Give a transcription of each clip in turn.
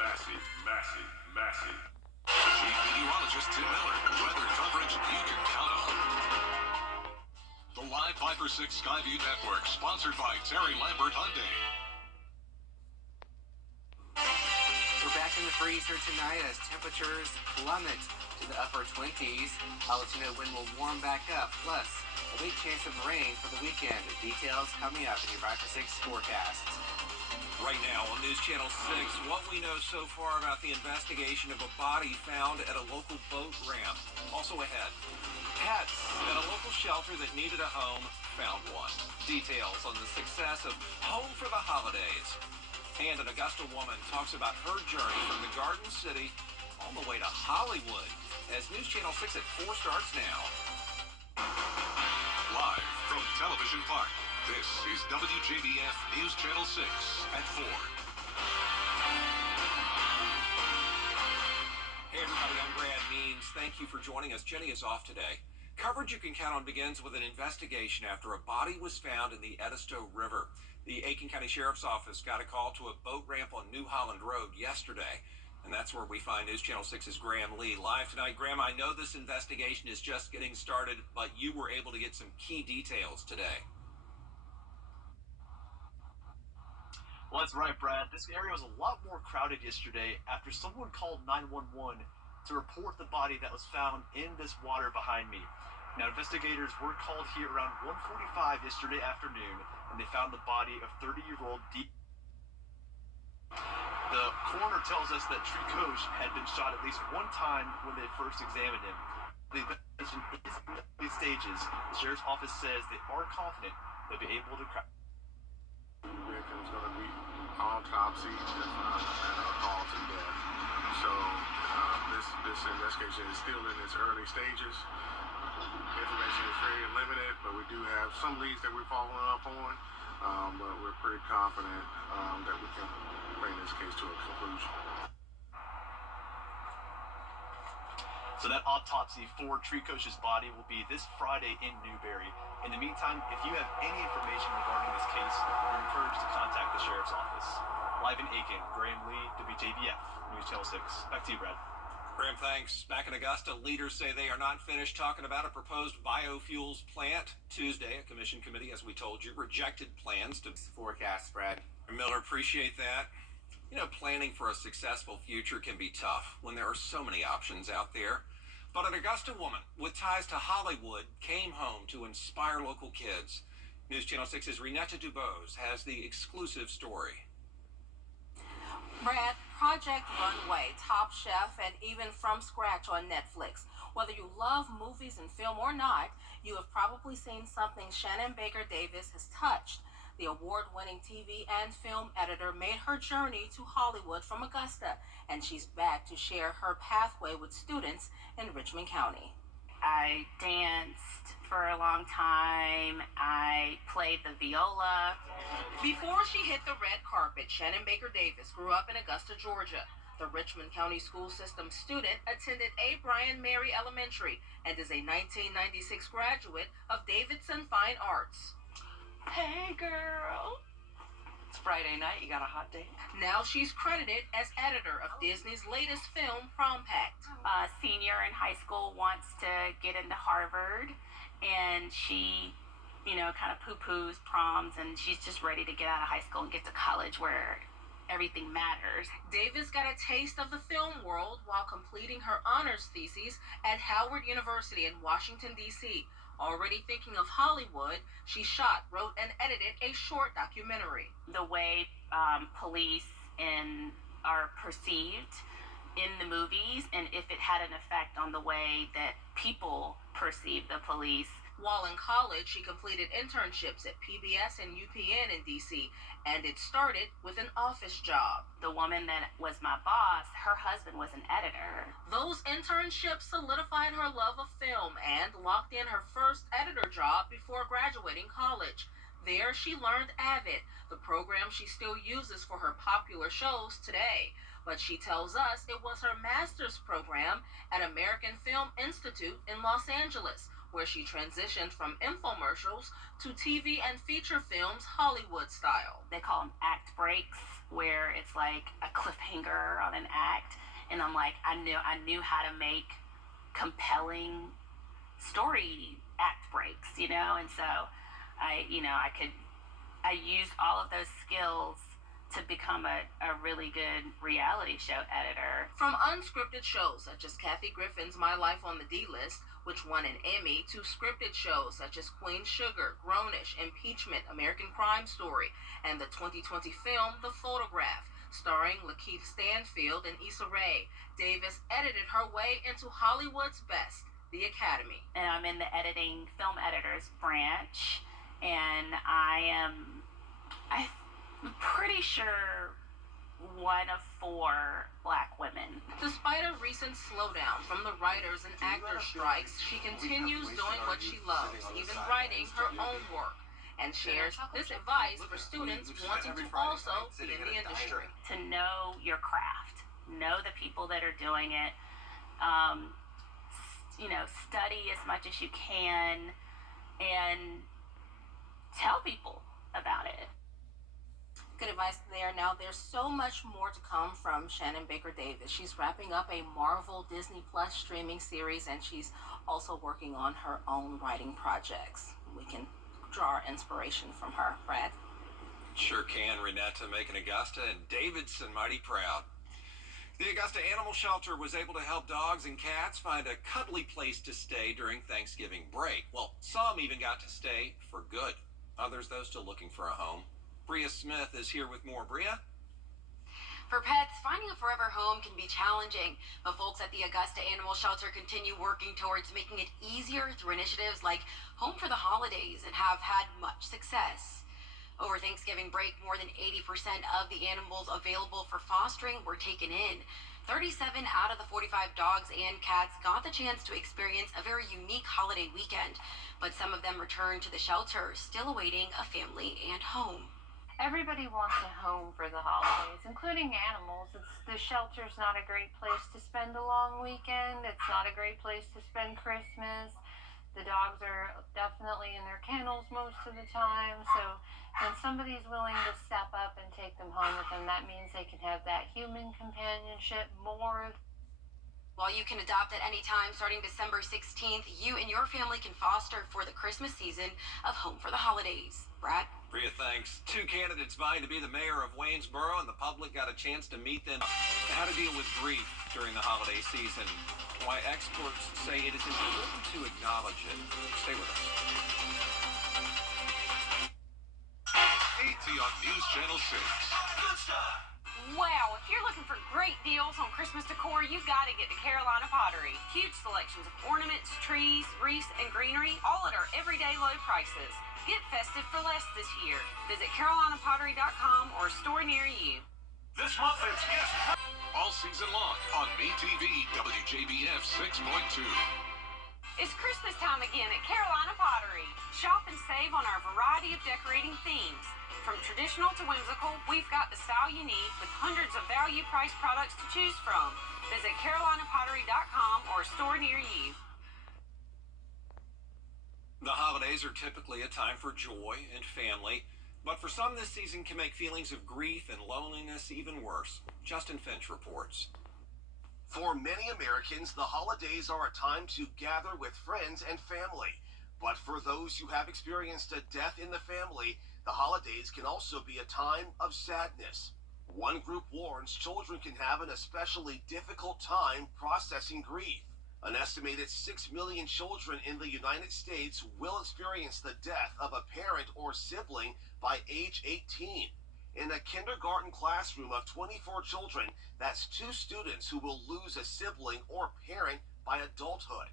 Massey. Chief Meteorologist Tim Miller. Weather coverage you can count on. The Live 5 for 6 Skyview Network, sponsored by Terry Lambert Hyundai. We're back in the freezer tonight as temperatures plummet to the upper 20s. I'll let you know when we'll warm back up. Plus, a weak chance of rain for the weekend. Details coming up in your 5 for 6 forecast. Right now on News Channel 6, what we know so far about the investigation of a body found at a local boat ramp. Also ahead, pets at a local shelter that needed a home found one. Details on the success of Home for the Holidays. And an Augusta woman talks about her journey from the Garden City all the way to Hollywood. As News Channel 6 at 4 starts now. Live from Television Park, this is WJBF News Channel 6 at 4. Hey everybody, I'm Brad Means. Thank you for joining us. Jenny is off today. Coverage you can count on begins with an investigation after a body was found in the Edisto River. The Aiken County Sheriff's Office got a call to a boat ramp on New Holland Road yesterday. And that's where we find News Channel 6's Graham Lee live tonight. Graham, I know this investigation is just getting started, but you were able to get some key details today. Well, that's right, Brad. This area was a lot more crowded yesterday after someone called 911 to report the body that was found in this water behind me. Now, investigators were called here around 1:45 yesterday afternoon, and they found the body of 30-year-old D. The coroner tells us that Tricoche had been shot at least one time when they first examined him. The investigation is in the early stages. The sheriff's office says they are confident they'll be able to crack. The victim's going to be autopsy and a cause of death. So this investigation is still in its early stages. Information is very limited, but we do have some leads that we're following up on. But we're pretty confident that we can bring this case to a conclusion. So that autopsy for Tricoche's body will be this Friday in Newberry. In the meantime, if you have any information regarding this case, you're encouraged to contact the Sheriff's Office. Live in Aiken, Graham Lee, WJBF, News Channel 6. Back to you, Brad. Graham, thanks. Back in Augusta, leaders say they are not finished talking about a proposed biofuels plant. Tuesday, a commission committee, as we told you, rejected plans to Forecast, Brad. Miller, appreciate that. You know, planning for a successful future can be tough when there are so many options out there. But an Augusta woman with ties to Hollywood came home to inspire local kids. News Channel 6's Renetta Dubose has the exclusive story. Brad, Project Runway, Top Chef, and even From Scratch on Netflix. Whether you love movies and film or not, you have probably seen something Shannon Baker Davis has touched. The award-winning TV and film editor made her journey to Hollywood from Augusta, and she's back to share her pathway with students in Richmond County. I danced for a long time. I played the viola. Before she hit the red carpet, Shannon Baker Davis grew up in Augusta, Georgia. The Richmond County School System student attended A. Bryan Mary Elementary and is a 1996 graduate of Davidson Fine Arts. Hey, girl. It's Friday night. You got a hot date? Now she's credited as editor of Disney's latest film, Prom Pact. A senior in high school wants to get into Harvard, and she, kind of poo-poos proms, and she's just ready to get out of high school and get to college where everything matters. Davis got a taste of the film world while completing her honors thesis at Howard University in Washington, D.C. Already thinking of Hollywood, she shot, wrote, and edited a short documentary. The way police are perceived in the movies, and if it had an effect on the way that people perceive the police. While in college, she completed internships at PBS and UPN in D.C., and it started with an office job. The woman that was my boss, her husband was an editor. Those internships solidified her love of film and locked in her first editor job before graduating college. There, she learned Avid, the program she still uses for her popular shows today. But she tells us it was her master's program at American Film Institute in Los Angeles, where she transitioned from infomercials to TV and feature films Hollywood style. They call them act breaks. where it's like a cliffhanger on an act, and I'm like, I knew how to make compelling story act breaks, and so I used all of those skills to become a really good reality show editor. From unscripted shows such as Kathy Griffin's My Life on the D-List, which won an Emmy, to scripted shows such as Queen Sugar, Grownish, Impeachment, American Crime Story, and the 2020 film The Photograph, starring Lakeith Stanfield and Issa Rae. Davis edited her way into Hollywood's best, the Academy. And I'm in the editing film editors branch, and I'm pretty sure one of 4 Black women. Despite a recent slowdown from the writers and actors strikes, she continues doing what she loves, even writing her own work, and shares this advice for students wanting to also be in the industry. To know your craft, know the people that are doing it, study as much as you can, and tell people about it. Good advice there. Now, there's so much more to come from Shannon Baker Davis. She's wrapping up a Marvel Disney Plus streaming series, and she's also working on her own writing projects. We can draw our inspiration from her. Brad? Sure can, Renetta, making Augusta and Davidson mighty proud. The Augusta Animal Shelter was able to help dogs and cats find a cuddly place to stay during Thanksgiving break. Well, some even got to stay for good. Others, though, still looking for a home. Bria Smith is here with more. Bria? For pets, finding a forever home can be challenging, but folks at the Augusta Animal Shelter continue working towards making it easier through initiatives like Home for the Holidays and have had much success. Over Thanksgiving break, more than 80% of the animals available for fostering were taken in. 37 out of the 45 dogs and cats got the chance to experience a very unique holiday weekend, but some of them returned to the shelter, still awaiting a family and home. Everybody wants a home for the holidays, including animals. The shelter's not a great place to spend a long weekend. It's not a great place to spend Christmas. The dogs are definitely in their kennels most of the time. So when somebody's willing to step up and take them home with them, that means they can have that human companionship more. While you can adopt at any time starting December 16th, you and your family can foster for the Christmas season of Home for the Holidays. Brad? Bria, thanks. 2 candidates vying to be the mayor of Waynesboro, and the public got a chance to meet them. How to deal with grief during the holiday season. Why experts say it is important to acknowledge it. Stay with us. AT on News Channel 6. Good stuff. Wow, if you're looking for great deals on Christmas decor, you've got to get to Carolina Pottery. Huge selections of ornaments, trees, wreaths, and greenery, all at our everyday low prices. Get festive for less this year. Visit carolinapottery.com or a store near you. This month it's all season long on MeTV WJBF 6.2. It's Christmas time again at Carolina Pottery. Shop and save on our variety of decorating themes. From traditional to whimsical, we've got the style you need with hundreds of value-priced products to choose from. Visit carolinapottery.com or a store near you. The holidays are typically a time for joy and family, but for some this season can make feelings of grief and loneliness even worse. Justin Finch reports. For many Americans, the holidays are a time to gather with friends and family. But for those who have experienced a death in the family, the holidays can also be a time of sadness. One group warns children can have an especially difficult time processing grief. An estimated 6 million children in the United States will experience the death of a parent or sibling by age 18. In a kindergarten classroom of 24 children, that's 2 students who will lose a sibling or parent by adulthood.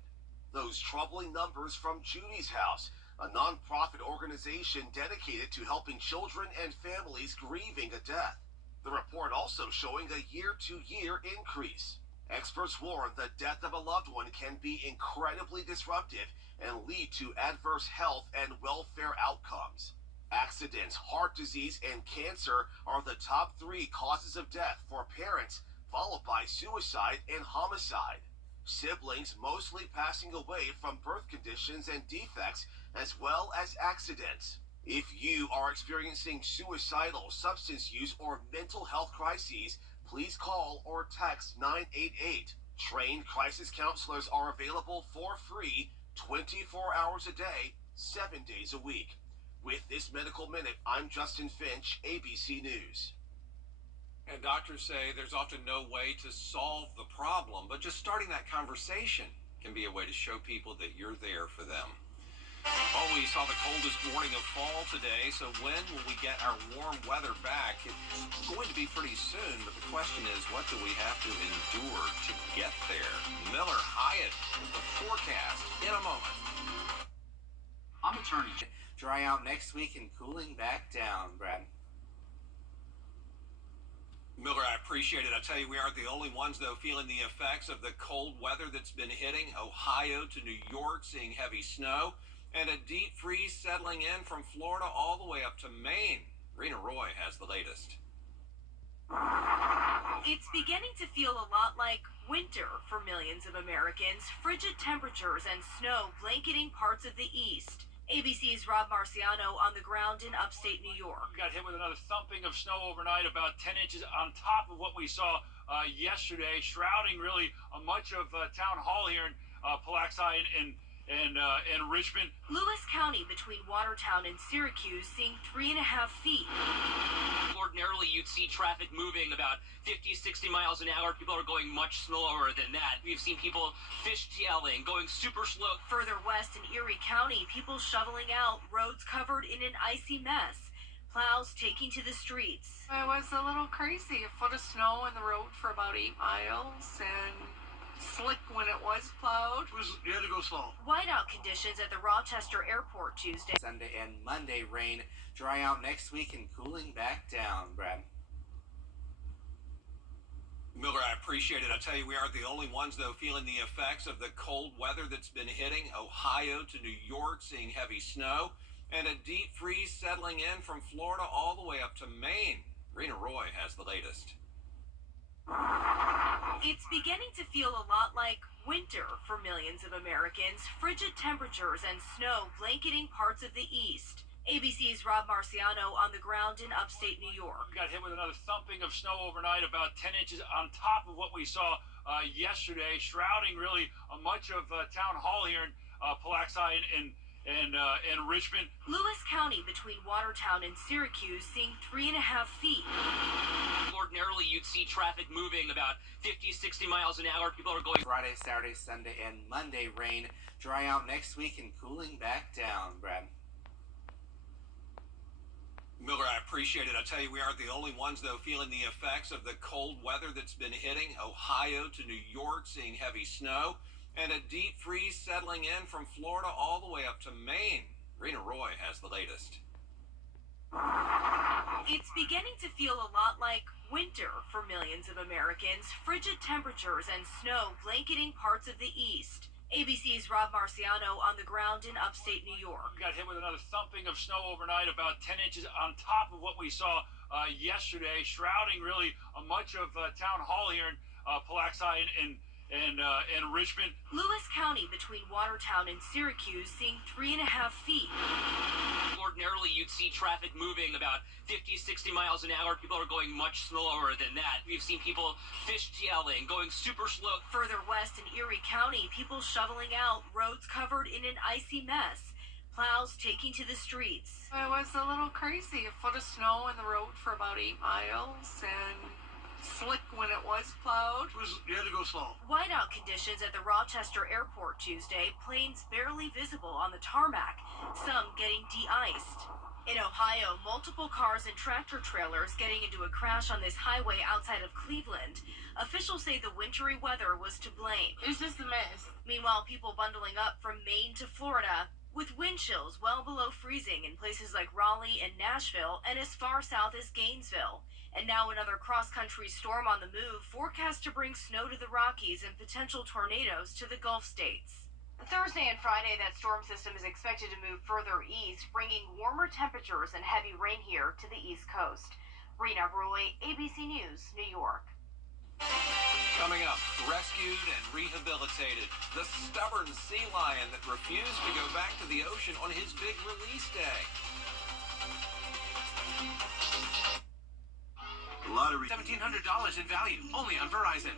Those troubling numbers from Judy's House, a nonprofit organization dedicated to helping children and families grieving a death. The report also showing a year-to-year increase. Experts warn the death of a loved one can be incredibly disruptive and lead to adverse health and welfare outcomes. Accidents, heart disease, and cancer are the top 3 causes of death for parents, followed by suicide and homicide. Siblings mostly passing away from birth conditions and defects, as well as accidents. If you are experiencing suicidal, substance use, or mental health crises, please call or text 988. Trained crisis counselors are available for free 24 hours a day, 7 days a week. With this Medical Minute, I'm Justin Finch, ABC News. And doctors say there's often no way to solve the problem, but just starting that conversation can be a way to show people that you're there for them. Well, we saw the coldest morning of fall today, so when will we get our warm weather back? It's going to be pretty soon, but the question is, what do we have to endure to get there? Miller Hyatt with the forecast in a moment. I'm attorney. Dry out next week and cooling back down, Brad. Miller, I appreciate it. I tell you, we aren't the only ones, though, feeling the effects of the cold weather that's been hitting Ohio to New York, seeing heavy snow, and a deep freeze settling in from Florida all the way up to Maine. Rena Roy has the latest. It's beginning to feel a lot like winter for millions of Americans. Frigid temperatures and snow blanketing parts of the east. ABC's Rob Marciano on the ground in upstate New York. We got hit with another thumping of snow overnight, about 10 inches on top of what we saw yesterday, shrouding really much of Town Hall here in Pulaski and Richmond. Lewis County between Watertown and Syracuse seeing 3.5 feet. Ordinarily, you'd see traffic moving about 50, 60 miles an hour. People are going much slower than that. We've seen people fishtailing, going super slow. Further west in Erie County, people shoveling out, roads covered in an icy mess. Plows taking to the streets. It was a little crazy. A foot of snow in the road for about 8 miles and slick when it was plowed. You had to go slow. Whiteout conditions at the Rochester Airport Tuesday. Sunday and Monday rain. Dry out next week and cooling back down, Brad. Miller, I appreciate it. I tell you, we aren't the only ones, though, feeling the effects of the cold weather that's been hitting Ohio to New York, seeing heavy snow, and a deep freeze settling in from Florida all the way up to Maine. Rena Roy has the latest. It's beginning to feel a lot like winter for millions of Americans. Frigid temperatures and snow blanketing parts of the east. ABC's Rob Marciano on the ground in upstate New York. We got hit with another thumping of snow overnight, about 10 inches on top of what we saw yesterday, shrouding really much of Town Hall here in Pulaski and Richmond. Lewis County between Watertown and Syracuse seeing 3.5 feet. Ordinarily, you'd see traffic moving about 50, 60 miles an hour. People are going Friday, Saturday, Sunday, and Monday rain. Dry out next week and cooling back down, Brad. Miller, I appreciate it. I tell you, we aren't the only ones, though, feeling the effects of the cold weather that's been hitting Ohio to New York, seeing heavy snow, and a deep freeze settling in from Florida all the way up to Maine. Rena Roy has the latest. It's beginning to feel a lot like winter for millions of Americans. Frigid temperatures and snow blanketing parts of the east. ABC's Rob Marciano on the ground in upstate New York. We got hit with another thumping of snow overnight, about 10 inches on top of what we saw yesterday, shrouding really much of Town Hall here in Pulaski and Richmond. Lewis County between Watertown and Syracuse seeing 3.5 feet. Ordinarily, you'd see traffic moving about 50, 60 miles an hour. People are going much slower than that. We've seen people fishtailing, going super slow. Further west in Erie County, people shoveling out, roads covered in an icy mess. Plows taking to the streets. It was a little crazy. A foot of snow in the road for about 8 miles and slick when it was plowed. You had to go slow. Whiteout conditions at the Rochester Airport Tuesday. Planes barely visible on the tarmac, some getting de-iced. In Ohio, multiple cars and tractor trailers getting into a crash on this highway outside of Cleveland. Officials say the wintry weather was to blame. It's just a mess. Meanwhile, people bundling up from Maine to Florida with wind chills well below freezing in places like Raleigh and Nashville and as far south as Gainesville. And now another cross-country storm on the move, forecast to bring snow to the Rockies and potential tornadoes to the Gulf states. Thursday and Friday, that storm system is expected to move further east, bringing warmer temperatures and heavy rain here to the East Coast. Rena Roy, ABC News, New York. Coming up, rescued and rehabilitated, the stubborn sea lion that refused to go back to the ocean on his big release day. lottery. $1,700 in value, only on Verizon.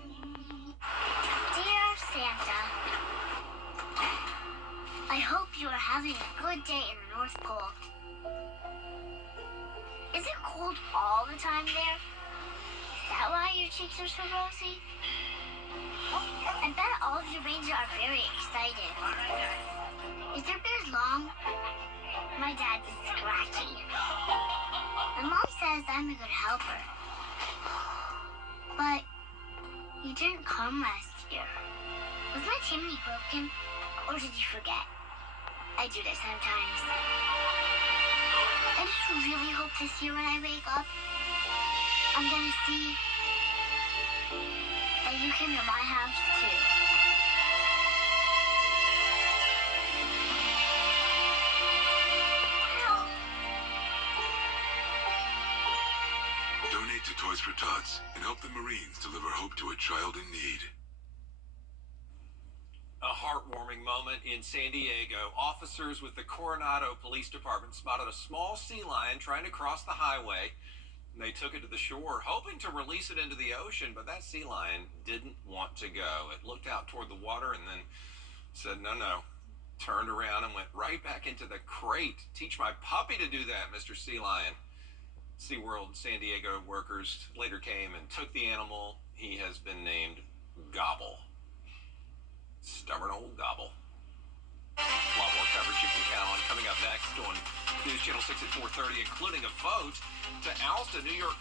Dear Santa, I hope you are having a good day in the North Pole. Is it cold all the time there? Is that why your cheeks are so rosy? I bet all of your reindeer are very excited. Is their beard long? My dad's is scratchy. My mom says I'm a good helper. But you didn't come last year. Was my chimney broken? Or did you forget? I do that sometimes. I just really hope this year when I wake up, I'm gonna see that you came to my house too. Donate to Toys for Tots and help the Marines deliver hope to a child in need. A heartwarming moment in San Diego. Officers with the Coronado Police Department spotted a small sea lion trying to cross the highway. They took it to the shore, hoping to release it into the ocean, but that sea lion didn't want to go. It looked out toward the water and then said, no. Turned around and went right back into the crate. Teach my puppy to do that, Mr. Sea Lion. SeaWorld San Diego workers later came and took the animal. He has been named Gobble. Stubborn old Gobble. A lot more coverage you can count on coming up next on News Channel 6 at 4:30, including a vote to oust a New York